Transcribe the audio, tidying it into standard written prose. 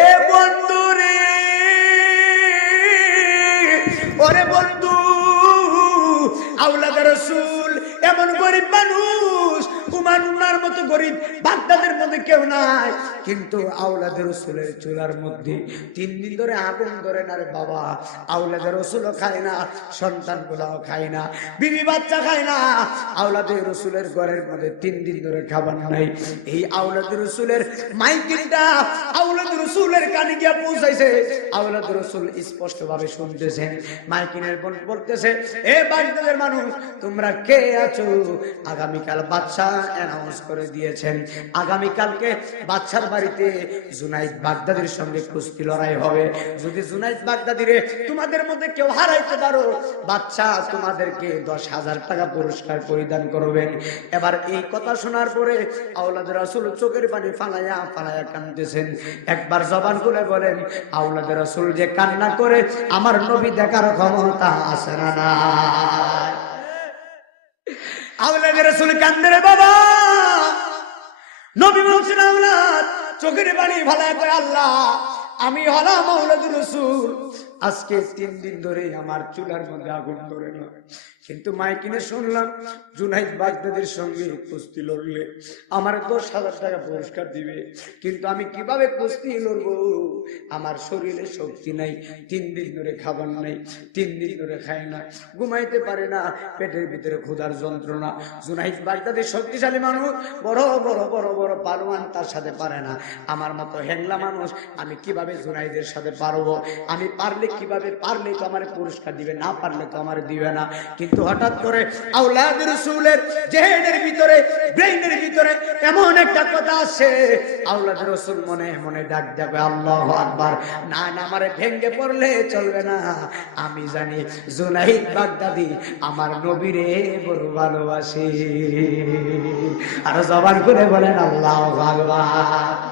এ বন্ধু রে, ওরে বন্ধু, আওলাদ রাসূল এমন গরিব মানুষ, উমার মতো গরিব বাগদাদের মধ্যে কেউ নাই, কিন্তু আওলাদ রাসূলের চুলার মধ্যে 3 দিন ধরে আগুন ধরে না রে বাবা। আওলাদ রাসূলও খায় না, সন্তানগুলাও খায় না, বিবি বাচ্চা খায় না। আওলাদ রাসূলের ঘরের মধ্যে 3 দিন ধরে খাবার নাই। এই আওলাদ রাসূলের মাইকিনটা আওলাদ রাসূলের কানে গিয়ে পৌঁছাইছে। আওলাদ রাসূল স্পষ্ট ভাবে শুনতেছেন, মাইকিনের বলতেছে, এ বাগদাদের মানুষ, তোমরা কে আছো? আগামীকাল বাদশা অ্যানাউন্স করে দিয়েছেন, আগামীকালকে বাদশার বাড়িতে জুনাইদ বাগদাদির সঙ্গে কুস্তি লড়াই হবে। যদি জুনাইদ বাগদাদিরে তোমাদের মধ্যে কেউ হারাইতে পারো, বাদশা তোমাদেরকে 10,000 টাকা পুরস্কার পরিদান করবেন। এবার এই কথা শোনার পরে আওলাদ রাসূল চোখের পানি ফালাইয়া ফালাইয়া কাঁদতেছেন। একবার জবান খুলে বলেন, আওলাদ রাসূল যে কান্না করে আমার নবী দেখার ক্ষমতা আছে না? না, আওলাদ রাসূল কান্দে রে বাবা। নবী বলছেন, আওলাদ চোখের পানি ফালাইয়া কয়, আল্লাহ আমি হলাম আওলাদ রাসূল, আজকে 3 দিন ধরে আমার চুলার মধ্যে আগুন ধরে না, কিন্তু মাইকিনে শুনলাম জুনাইদ বাগদাদির সঙ্গে কুস্তি লড়লে আমার 10,000 টাকা পুরস্কার দিবে। কিন্তু আমি কিভাবে কুস্তি লড়বো? আমার শরীরে শক্তি নাই, 3 দিন ধরে খাবার নাই, 3 দিন ধরে খায় না, ঘুমাইতে পারে না, পেটের ভিতরে ক্ষুধার যন্ত্রণা। জুনাইদ বাগদাদি শক্তিশালী মানুষ, বড় বড় বড় বড় পালোয়ান, তার সাথে পারে না। আমার মতো হ্যাংলা মানুষ, আমি কিভাবে জুনাইদের সাথে পারবো? আমি পারলে কিভাবে, পারলে তো আমার পুরস্কার দিবে, না পারলে তো আমার দিবে না। কিন্তু হঠাৎ করে আওলাদ রাসূলের জেহেনের ভিতরে, ব্রেইনের ভিতরে এমন একটা কথা আছে, আওলাদ রাসূল মনে মনে ডাক দেবে, আল্লাহু আকবার। না না, আমারে ভেঙ্গে পড়লে চলবে না, আমি জানি জুনাইদ বাগদাদি আমার নবীরে বড় ভালোবাসে। আর জবান করে বলেন আল্লাহু আকবার।